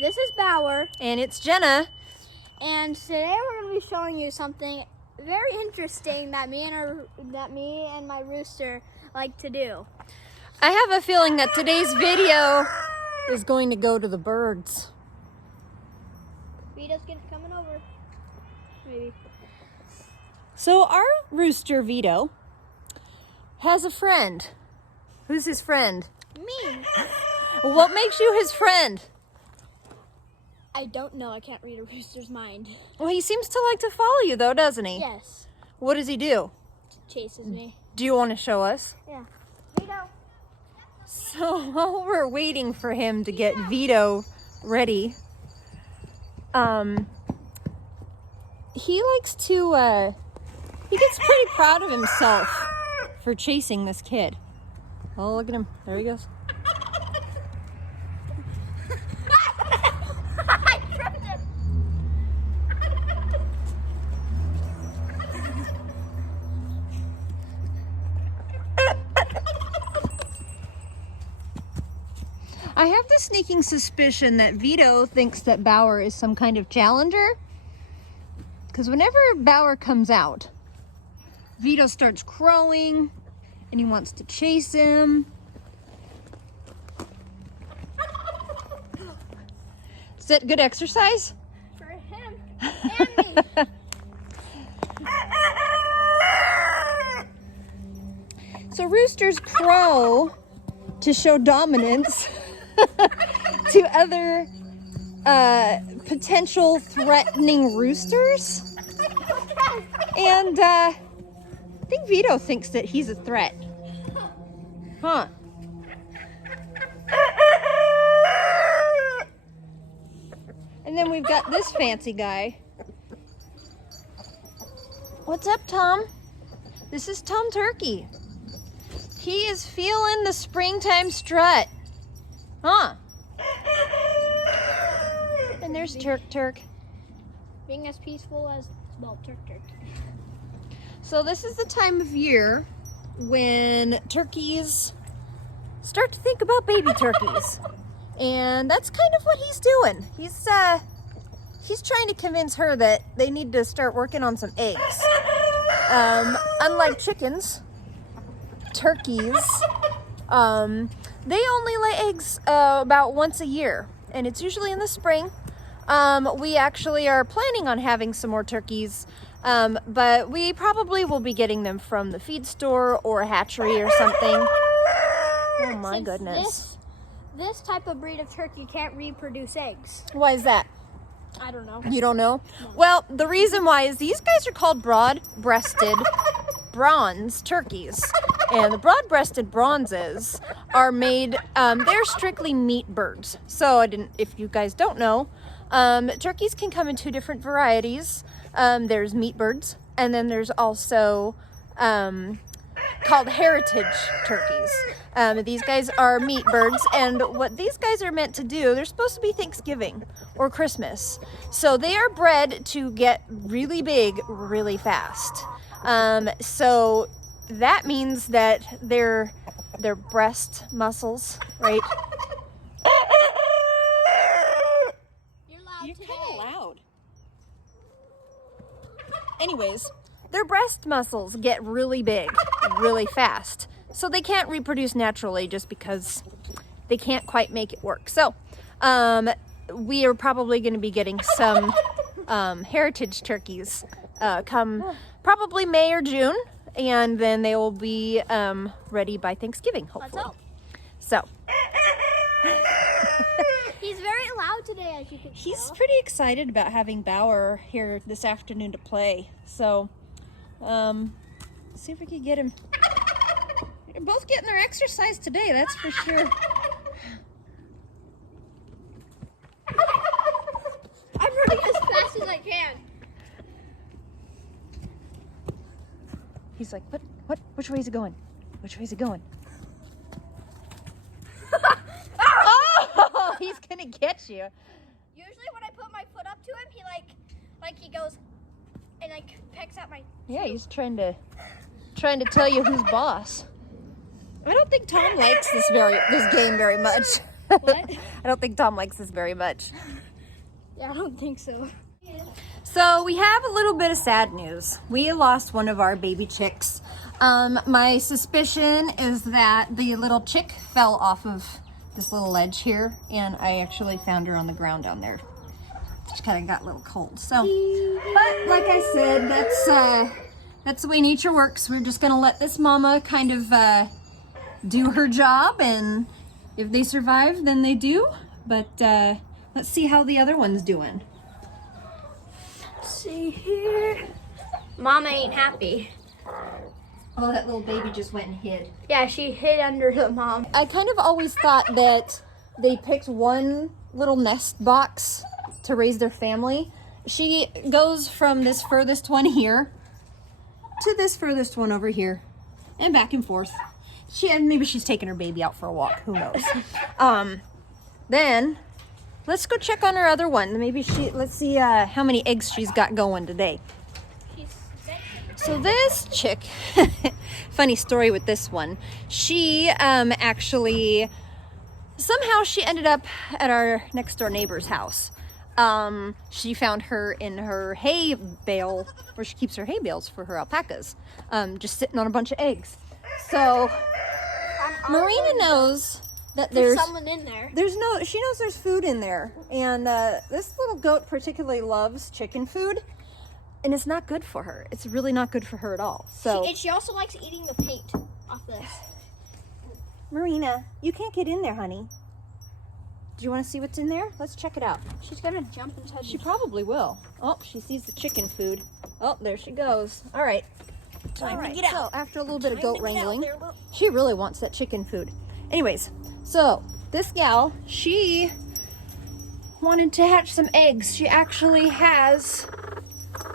This is Bauer. And it's Jenna. And today we're going to be showing you something very interesting that me and my rooster like to do. I have a feeling that today's video is going to go to the birds. Vito's coming over. Maybe. So our rooster, Vito, has a friend. Who's his friend? Me. What makes you his friend? I don't know. I can't read a rooster's mind. Well, he seems to like to follow you, though, doesn't he? Yes. What does he do? Chases me. Do you want to show us? Yeah. Vito. So while we're waiting for him to get Vito ready, he likes to, he gets pretty proud of himself for chasing this kid. Oh, look at him. There he goes. I have the sneaking suspicion that Vito thinks that Bauer is some kind of challenger. Because whenever Bauer comes out, Vito starts crowing and he wants to chase him. Is that good exercise? For him and me. So roosters crow to show dominance to other potential threatening roosters. And I think Vito thinks that he's a threat. Huh. And then we've got this fancy guy. What's up, Tom? This is Tom Turkey. He is feeling the springtime strut. Huh? And there's Turk. Being as peaceful as, well, Turk. So this is the time of year when turkeys start to think about baby turkeys. And that's kind of what he's doing. He's trying to convince her that they need to start working on some eggs. Unlike chickens, turkeys, they only lay eggs about once a year, and it's usually in the spring. We actually are planning on having some more turkeys, but we probably will be getting them from the feed store or a hatchery or something. Oh my goodness. This type of breed of turkey can't reproduce eggs. Why is that? I don't know. You don't know? No. Well, the reason why is these guys are called broad-breasted bronze turkeys. And the broad-breasted bronzes are made, they're strictly meat birds. So if you guys don't know, turkeys can come in two different varieties. There's meat birds, and then there's also called heritage turkeys. These guys are meat birds, and what these guys are meant to do, they're supposed to be Thanksgiving or Christmas. So they are bred to get really big really fast. So that means that their breast muscles, right? You're loud You're today. kind of loud. Anyways, their breast muscles get really big really fast. So they can't reproduce naturally just because they can't quite make it work. So we are probably going to be getting some heritage turkeys come probably May or June. And then they will be ready by Thanksgiving, hopefully. Let's hope. So. He's very loud today, as you can tell. He's pretty excited about having Bauer here this afternoon to play. So, see if we can get him. They're both getting their exercise today, that's for sure. I'm running as fast as I can. He's like, what? Which way is it going? Which way is it going? Oh, he's gonna get you. Usually when I put my foot up to him, he he goes and pecks at my. Yeah, he's trying to tell you who's boss. I don't think Tom likes this game very much. What? I don't think Tom likes this very much. Yeah, I don't think so. So we have a little bit of sad news. We lost one of our baby chicks. My suspicion is that the little chick fell off of this little ledge here, and I actually found her on the ground down there. She kind of got a little cold. So, but like I said, that's the way nature works. We're just gonna let this mama kind of do her job, and if they survive, then they do. But let's see how the other one's doing. See here. Mama ain't happy. Oh, that little baby just went and hid. Yeah, she hid under the mom. I kind of always thought that they picked one little nest box to raise their family. She goes from this furthest one here to this furthest one over here and back and forth. Maybe she's taking her baby out for a walk. Who knows? Then let's go check on her other one. Let's see how many eggs she's got going today. So this chick, funny story with this one. She actually, somehow she ended up at our next door neighbor's house. She found her in her hay bale, where she keeps her hay bales for her alpacas, just sitting on a bunch of eggs. So Marina knows that there's someone in there. She knows there's food in there. And this little goat particularly loves chicken food. And it's not good for her. It's really not good for her at all. So She also likes eating the paint off this. Marina, you can't get in there, honey. Do you want to see what's in there? Let's check it out. She's gonna jump inside. She probably will. Oh, she sees the chicken food. Oh, there she goes. All right. Time to get out. So after a little bit of goat wrangling, she really wants that chicken food. Anyways, so this gal, she wanted to hatch some eggs. She actually has...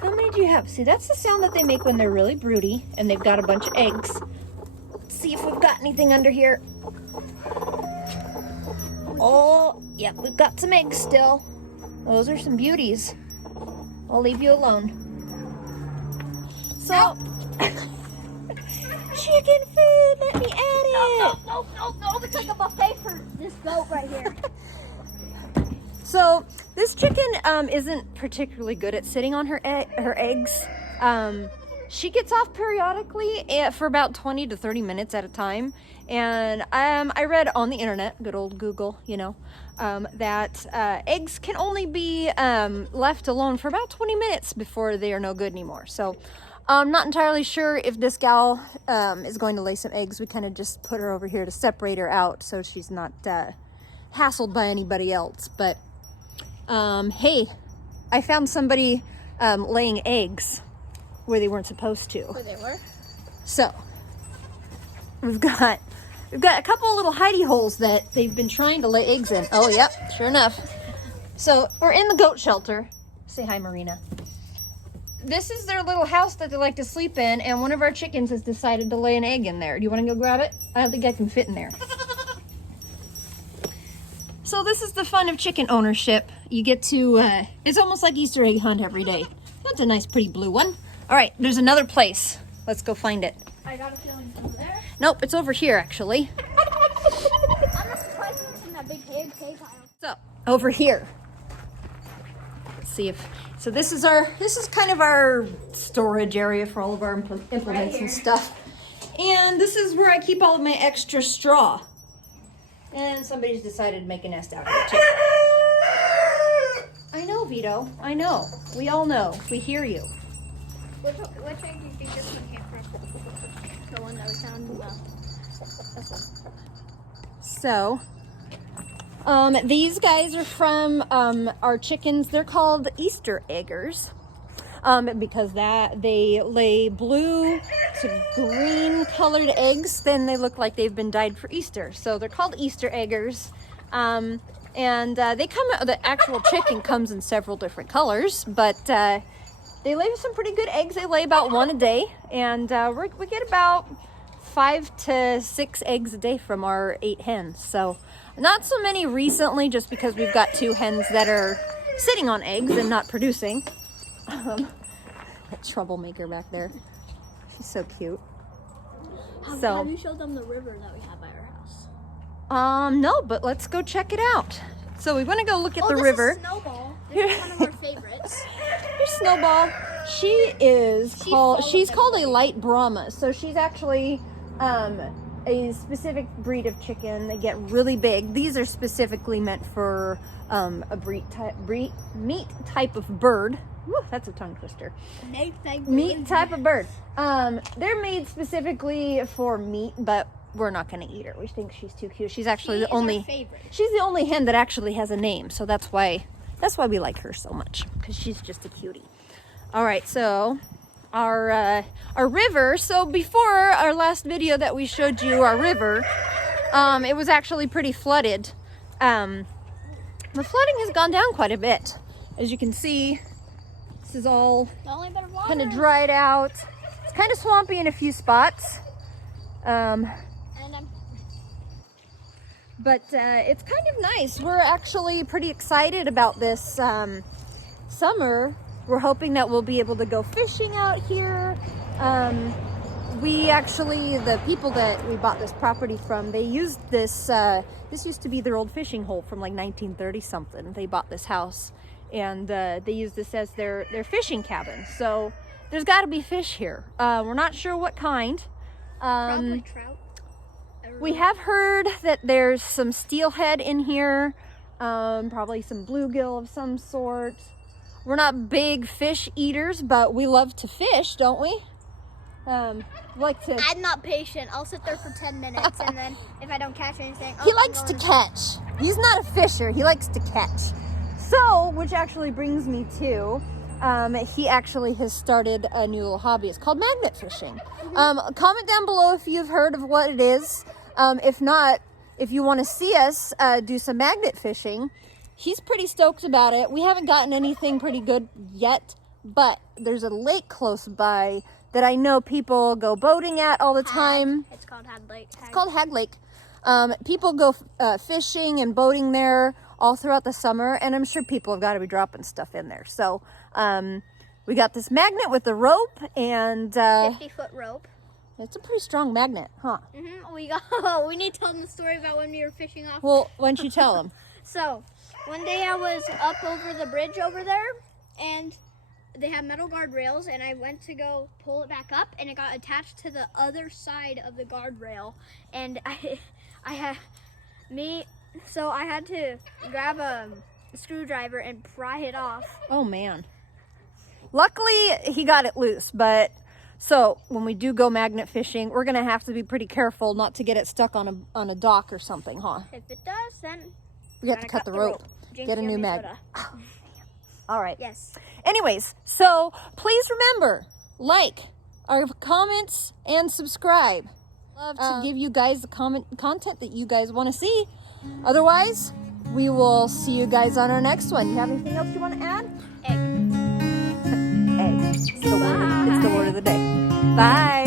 How many do you have? See, that's the sound that they make when they're really broody and they've got a bunch of eggs. Let's see if we've got anything under here. Oh, yeah, we've got some eggs still. Those are some beauties. I'll leave you alone. So, chicken food, let me add it. No, it's like a buffet for this goat right here. So this chicken isn't particularly good at sitting on her eggs. She gets off periodically for about 20 to 30 minutes at a time. And I read on the internet, good old Google, that eggs can only be left alone for about 20 minutes before they are no good anymore. So I'm not entirely sure if this gal is going to lay some eggs. We kind of just put her over here to separate her out so she's not hassled by anybody else. But hey, I found somebody laying eggs where they weren't supposed to. Where they were? So we've got a couple of little hidey holes that they've been trying to lay eggs in. Oh, yep, sure enough. So we're in the goat shelter. Say hi, Marina. This is their little house that they like to sleep in, and one of our chickens has decided to lay an egg in there. Do you want to go grab it? I don't think I can fit in there. So this is the fun of chicken ownership. You get to, it's almost like Easter egg hunt every day. That's a nice, pretty blue one. All right, there's another place. Let's go find it. I got a feeling it's over there. Nope, it's over here, actually. I'm not surprised it's in that big hay pile. So, over here. Let's see if, so this is kind of our storage area for all of our implements and stuff. And this is where I keep all of my extra straw. And somebody's decided to make a nest out of it too. I know, Vito. I know. We all know. We hear you. Which egg do you think this one came from? The one that we found? This one. So, these guys are from our chickens. They're called Easter eggers because they lay blue to green colored eggs. Then they look like they've been dyed for Easter. So they're called Easter eggers. And the actual chicken comes in several different colors, but they lay some pretty good eggs. They lay about one a day, and we get about 5 to 6 eggs a day from our 8 hens. So not so many recently, just because we've got 2 hens that are sitting on eggs and not producing. That troublemaker back there. She's so cute. Have you showed them the river that we have by our house? No, but let's go check it out. So we want to go look at the this river. Is Snowball. This is one of our favorites. Here's Snowball. She's called a light Brahma. So she's actually a specific breed of chicken. They get really big. These are specifically meant for a meat type of bird. Woo, that's a tongue twister. Meat type of bird. They're made specifically for meat, but we're not going to eat her. We think she's too cute. She's actually the only hen that actually has a name. So that's why we like her so much, because she's just a cutie. All right, so our river. So before our last video that we showed you, our river, it was actually pretty flooded. The flooding has gone down quite a bit. As you can see, this is all kind of dried out. It's kind of swampy in a few spots. But it's kind of nice. We're actually pretty excited about this summer. We're hoping that we'll be able to go fishing out here. The people that we bought this property from, they used this, this used to be their old fishing hole from like 1930 something. They bought this house and they used this as their fishing cabin. So there's got to be fish here. We're not sure what kind. Probably trout. We have heard that there's some steelhead in here, probably some bluegill of some sort. We're not big fish eaters, but we love to fish, don't we? I'm not patient. I'll sit there for 10 minutes, and then if I don't catch anything, he likes to catch. He's not a fisher. He likes to catch. So, which actually brings me to, he actually has started a new little hobby. It's called magnet fishing. Comment down below if you've heard of what it is. If not, if you want to see us do some magnet fishing, he's pretty stoked about it. We haven't gotten anything pretty good yet, but there's a lake close by that I know people go boating at all the time. It's called Hag Lake. It's called Hag Lake. People go fishing and boating there all throughout the summer, and I'm sure people have got to be dropping stuff in there. So we got this magnet with the rope and 50-foot rope. It's a pretty strong magnet, huh? We need to tell them the story about when we were fishing off. Well, why don't you tell them? So, one day I was up over the bridge over there, and they have metal guardrails, and I went to go pull it back up, and it got attached to the other side of the guardrail, and I had to grab a screwdriver and pry it off. Oh man. Luckily, he got it loose, but so when we do go magnet fishing, we're gonna have to be pretty careful not to get it stuck on a dock or something, huh? If it does, then we have to cut the rope. Get a new magnet. Oh, man. All right. Yes. Anyways, so please remember, like our comments and subscribe. Love to give you guys the content that you guys want to see. Otherwise, we will see you guys on our next one. You have anything else you want to add? Egg. Egg. It's the word of the day. Bye.